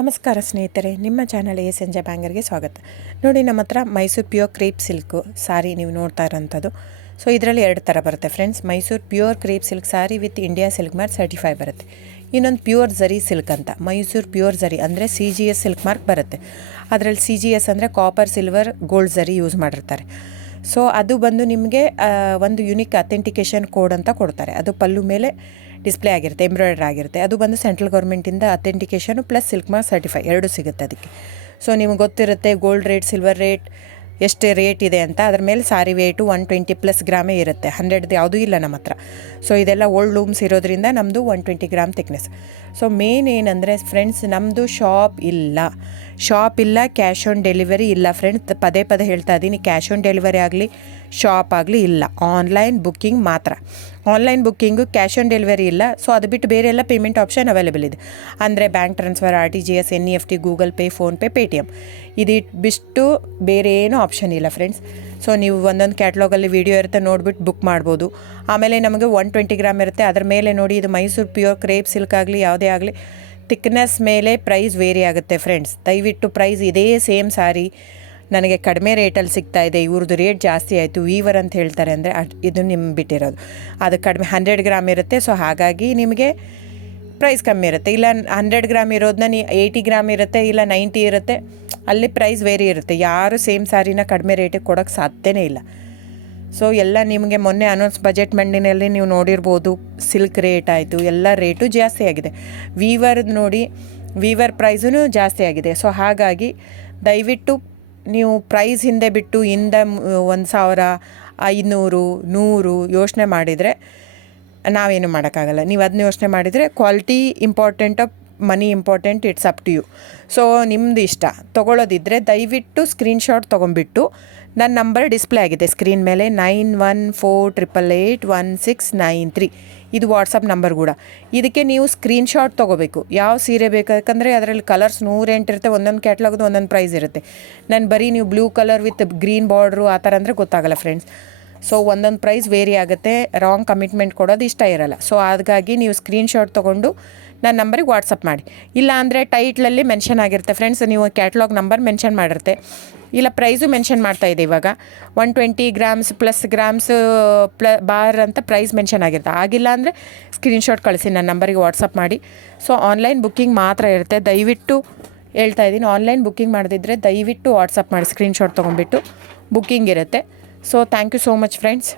ನಮಸ್ಕಾರ ಸ್ನೇಹಿತರೆ, ನಿಮ್ಮ ಚಾನಲ್ ಸಂಜೆ ಬ್ಯಾಂಗರ್ಗೆ ಸ್ವಾಗತ. ನೋಡಿ, ನಮ್ಮ ಹತ್ರ ಮೈಸೂರು ಪ್ಯೂರ್ ಕ್ರೇಪ್ ಸಿಲ್ಕು ಸಾರಿ ನೀವು ನೋಡ್ತಾ ಇರೋಂಥದ್ದು. ಸೊ ಇದರಲ್ಲಿ ಎರಡು ಥರ ಬರುತ್ತೆ friends. Mysuru pure crepe silk sorry with India silk mark certify ಬರುತ್ತೆ. ಇನ್ನೊಂದು ಪ್ಯೂರ್ ಝರಿ ಸಿಲ್ಕ್ ಅಂತ, ಮೈಸೂರು ಪ್ಯೂರ್ ಝರಿ ಅಂದರೆ CGS ಸಿಲ್ಕ್ ಮಾರ್ಕ್ ಬರುತ್ತೆ. ಅದರಲ್ಲಿ CGS ಅಂದರೆ ಕಾಪರ್, ಸಿಲ್ವರ್, ಗೋಲ್ಡ್ ಝರಿ ಯೂಸ್ ಮಾಡಿರ್ತಾರೆ. ಸೊ ಅದು ಬಂದು ನಿಮಗೆ ಒಂದು ಯುನಿಕ್ ಅಥೆಂಟಿಕೇಷನ್ ಕೋಡ್ ಅಂತ ಕೊಡ್ತಾರೆ. ಅದು ಪಲ್ಲು ಮೇಲೆ ಡಿಸ್ಪ್ಲೇ ಆಗಿರುತ್ತೆ, ಎಂಬ್ರಾಯ್ಡ್ರಿ ಆಗಿರುತ್ತೆ. ಅದು ಬಂದು ಸೆಂಟ್ರಲ್ ಗೌರ್ಮೆಂಟಿಂದ ಅಥೆಂಟಿಕೇಷನು ಪ್ಲಸ್ ಸಿಲ್ಕ್ ಮಾರ್ಕ್ ಸರ್ಟಿಫೈ ಎರಡೂ ಸಿಗುತ್ತೆ ಅದಕ್ಕೆ. ಸೊ ನಿಮಗೆ ಗೊತ್ತಿರುತ್ತೆ ಗೋಲ್ಡ್ ರೇಟ್, ಸಿಲ್ವರ್ ರೇಟ್ ಎಷ್ಟು ರೇಟ್ ಇದೆ ಅಂತ. ಅದ್ರ ಮೇಲೆ ಸಾರಿ ವೇಟು 120+ ಗ್ರಾಮೇ ಇರುತ್ತೆ, 100 ಯಾವುದೂ ಇಲ್ಲ ನಮ್ಮ ಹತ್ರ. ಸೊ ಇದೆಲ್ಲ ಓಲ್ಡ್ ಲೂಮ್ಸ್ ಇರೋದ್ರಿಂದ ನಮ್ಮದು 120 ಗ್ರಾಮ್ ಥಿಕ್ನೆಸ್. ಸೊ ಮೇನ್ ಏನಂದರೆ ಫ್ರೆಂಡ್ಸ್, ನಮ್ಮದು ಶಾಪ್ ಇಲ್ಲ, ಕ್ಯಾಶ್ ಆನ್ ಡೆಲಿವರಿ ಇಲ್ಲ ಫ್ರೆಂಡ್ಸ್. ಪದೇ ಹೇಳ್ತಾ ಇದ್ದೀನಿ, ಕ್ಯಾಶ್ ಆನ್ ಡೆಲಿವರಿ ಆಗಲಿ ಶಾಪ್ ಆಗಲಿ ಇಲ್ಲ, ಆನ್ಲೈನ್ ಬುಕ್ಕಿಂಗ್ ಮಾತ್ರ. Online booking, cash on delivery ಇಲ್ಲ. ಸೊ ಅದು ಬಿಟ್ಟು ಬೇರೆ ಎಲ್ಲ ಪೇಮೆಂಟ್ ಆಪ್ಷನ್ ಅವೈಲೇಬಲ್ ಇದೆ. ಅಂದರೆ bank transfer, RTGS, NEFT, Google pay, PhonePe, Paytm. ಇದು ಬಿಟ್ಟು ಬೇರೆ ಏನೂ ಆಪ್ಷನ್ ಇಲ್ಲ ಫ್ರೆಂಡ್ಸ್. ಸೊ ನೀವು ಒಂದೊಂದು ಕ್ಯಾಟ್ಲಾಗಲ್ಲಿ ವೀಡಿಯೋ ಇರುತ್ತೆ, ನೋಡಿಬಿಟ್ಟು ಬುಕ್ ಮಾಡ್ಬೋದು. ಆಮೇಲೆ ನಮಗೆ 120 ಗ್ರಾಮ್ ಇರುತ್ತೆ. ಅದ್ರ ಮೇಲೆ ನೋಡಿ, ಇದು ಮೈಸೂರು ಪ್ಯೂರ್ ಕ್ರೇಪ್ ಸಿಲ್ಕ್ ಆಗಲಿ ಯಾವುದೇ ಆಗಲಿ ಥಿಕ್ನೆಸ್ ಮೇಲೆ ಪ್ರೈಸ್ ವೇರಿ ಆಗುತ್ತೆ ಫ್ರೆಂಡ್ಸ್. ದಯವಿಟ್ಟು ಪ್ರೈಸ್ ಇದೇ ಸೇಮ್ ಸಾರಿ ನನಗೆ ಕಡಿಮೆ ರೇಟಲ್ಲಿ ಸಿಗ್ತಾ ಇದೆ, ಇವ್ರದ್ದು ರೇಟ್ ಜಾಸ್ತಿ ಆಯಿತು ವೀವರ್ ಅಂತ ಹೇಳ್ತಾರೆ ಅಂದರೆ ಇದು ನಿಮ್ಗೆ ಬಿಟ್ಟಿರೋದು. ಅದು ಕಡಿಮೆ 100 ಗ್ರಾಮ್ ಇರುತ್ತೆ. ಸೊ ಹಾಗಾಗಿ ನಿಮಗೆ ಪ್ರೈಸ್ ಕಮ್ಮಿ ಇರುತ್ತೆ. ಇಲ್ಲ 100 ಗ್ರಾಮ್ ಇರೋದನ್ನ 80 ಗ್ರಾಮ್ ಇರುತ್ತೆ, ಇಲ್ಲ 90 ಇರುತ್ತೆ, ಅಲ್ಲಿ ಪ್ರೈಸ್ ವೇರಿ ಇರುತ್ತೆ. ಯಾರು ಸೇಮ್ ಸಾರಿನ ಕಡಿಮೆ ರೇಟಿಗೆ ಕೊಡೋಕ್ಕೆ ಸಾಧ್ಯನೇ ಇಲ್ಲ. ಸೊ ಎಲ್ಲ ನಿಮಗೆ ಮೊನ್ನೆ ಅನೌನ್ಸ್ ಬಜೆಟ್ ಮಂಡಿನಲ್ಲಿ ನೀವು ನೋಡಿರ್ಬೋದು, ಸಿಲ್ಕ್ ರೇಟ್ ಆಯಿತು, ಎಲ್ಲ ರೇಟು ಜಾಸ್ತಿ ಆಗಿದೆ. ವೀವರ್ದು ನೋಡಿ, ವೀವರ್ ಪ್ರೈಸೂ ಜಾಸ್ತಿ ಆಗಿದೆ. ಸೊ ಹಾಗಾಗಿ ದಯವಿಟ್ಟು ನೀವು ಪ್ರೈಸ್ ಹಿಂದೆ ಬಿಟ್ಟು 1,000, 500, 100 ಯೋಚನೆ ಮಾಡಿದರೆ ನಾವೇನು ಮಾಡೋಕ್ಕಾಗಲ್ಲ. ನೀವು ಅದನ್ನ ಯೋಚನೆ ಮಾಡಿದರೆ quality important, money important, it's up to you. So ನಿಮ್ಮದು ಇಷ್ಟ. ತೊಗೊಳ್ಳೋದಿದ್ದರೆ ದಯವಿಟ್ಟು ಸ್ಕ್ರೀನ್ಶಾಟ್ ತೊಗೊಂಬಿಟ್ಟು, ನನ್ನ ನಂಬರ್ ಡಿಸ್ಪ್ಲೇ ಆಗಿದೆ ಸ್ಕ್ರೀನ್ ಮೇಲೆ, 9148881693. ಇದು ವಾಟ್ಸಪ್ ನಂಬರ್ ಕೂಡ. ಇದಕ್ಕೆ ನೀವು ಸ್ಕ್ರೀನ್ಶಾಟ್ ತೊಗೋಬೇಕು. ಯಾವ ಸೀರೆ ಬೇಕು, ಯಾಕಂದರೆ ಅದರಲ್ಲಿ ಕಲರ್ಸ್ 108 ಇರುತ್ತೆ, ಒಂದೊಂದು ಕ್ಯಾಟ್ಲಾಗ್ದು ಒಂದೊಂದು ಪ್ರೈಸ್ ಇರುತ್ತೆ. ನಾನು ಬರೀ ನೀವು blue colour with green border ಆ ಥರ ಅಂದರೆ ಗೊತ್ತಾಗಲ್ಲ ಫ್ರೆಂಡ್ಸ್. ಸೊ ಒಂದೊಂದು ಪ್ರೈಸ್ ವೇರಿ ಆಗುತ್ತೆ, ರಾಂಗ್ ಕಮಿಟ್ಮೆಂಟ್ ಕೊಡೋದು ಇಷ್ಟ ಇರಲ್ಲ. ಸೊ ಹಾಗಾಗಿ ನೀವು ಸ್ಕ್ರೀನ್ಶಾಟ್ ತೊಗೊಂಡು ನನ್ನ ನಂಬರಿಗೆ ವಾಟ್ಸಪ್ ಮಾಡಿ. ಇಲ್ಲ ಅಂದರೆ ಟೈಟ್ಲಲ್ಲಿ ಮೆನ್ಷನ್ ಆಗಿರುತ್ತೆ ಫ್ರೆಂಡ್ಸ್, ನೀವು ಕ್ಯಾಟ್ಲಾಗ್ ನಂಬರ್ ಮೆನ್ಷನ್ ಮಾಡಿರುತ್ತೆ, ಇಲ್ಲ ಪ್ರೈಸು ಮೆನ್ಷನ್ ಮಾಡ್ತಾಯಿದೆ. ಇವಾಗ 120 ಗ್ರಾಮ್ಸ್ ಪ್ಲಸ್ ಗ್ರಾಮ್ಸ್ ಬಾರ್ ಅಂತ ಪ್ರೈಸ್ ಮೆನ್ಷನ್ ಆಗಿರುತ್ತೆ. ಆಗಿಲ್ಲ ಅಂದರೆ ಸ್ಕ್ರೀನ್ಶಾಟ್ ಕಳಿಸಿ, ನನ್ನ ನಂಬರಿಗೆ ವಾಟ್ಸಪ್ ಮಾಡಿ. ಸೊ ಆನ್ಲೈನ್ ಬುಕ್ಕಿಂಗ್ ಮಾತ್ರ ಇರುತ್ತೆ. ದಯವಿಟ್ಟು ಹೇಳ್ತಾ ಇದ್ದೀನಿ, ಆನ್ಲೈನ್ ಬುಕ್ಕಿಂಗ್ ಮಾಡದಿದ್ದರೆ ದಯವಿಟ್ಟು ವಾಟ್ಸಪ್ ಮಾಡಿ, ಸ್ಕ್ರೀನ್ಶಾಟ್ ತೊಗೊಂಡ್ಬಿಟ್ಟು ಬುಕ್ಕಿಂಗ್ ಇರುತ್ತೆ. So thank you so much friends.